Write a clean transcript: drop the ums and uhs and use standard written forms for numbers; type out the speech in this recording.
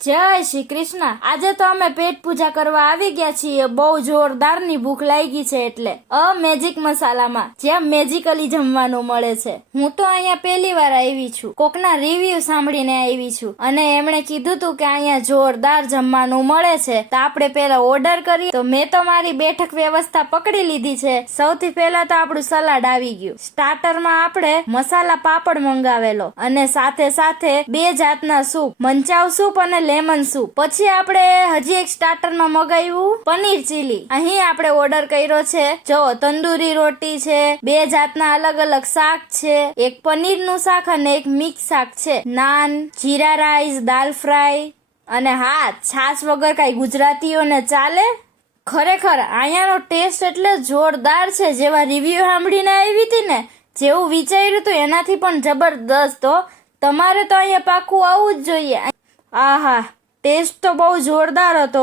જય શ્રી કૃષ્ણ। આજે તો અમે પેટ પૂજા કરવા આવી ગયા છીએ। બહુ જોરદાર ની ભૂખ લાગી છે એટલે મેજિક મસાલામાં જ્યાં મેજિકલી જમવાનું મળે છે। હું તો અહીંયા પહેલી વાર આવી છું, કોકના રિવ્યુ સાંભળીને આવી છું અને એમણે કીધું તું કે અહીંયા જોરદાર જમવાનું મળે છે તો આપણે પેલા ઓર્ડર કરીએ। તો મેં તો મારી બેઠક વ્યવસ્થા પકડી લીધી છે। સૌથી પહેલા તો આપણું સલાડ આવી ગયું। સ્ટાર્ટરમાં આપણે મસાલા પાપડ મંગાવેલો અને સાથે સાથે 2 જાતના સૂપ, મંચાવ સૂપ અને લેમન સૂપ। પછી આપણે હજી એક સ્ટાર્ટરમાં મગાવ્યું પનીર ચીલી। અહીં આપણે ઓર્ડર કર્યો છે જો તંદૂરી રોટી છે, 2 જાતના અલગ અલગ શાક છે, એક પનીરનું શાક અને એક મિક્સ શાક છે, નાન, જીરા રાઈસ, દાલ ફ્રાય અને હા, છાશ વગર કઈ ગુજરાતીઓને ચાલે? ખરેખર અહીંયાનો ટેસ્ટ એટલે જોરદાર છે। જેવા રિવ્યુ સાંભળીને આવી હતી ને, જેવું વિચાર્યું હતું એનાથી પણ જબરદસ્ત હો। તમારે તો અહીંયા પાકું આવવું જ જોઈએ। આહા, ટેસ્ટ તો બહુ જોરદાર હતો।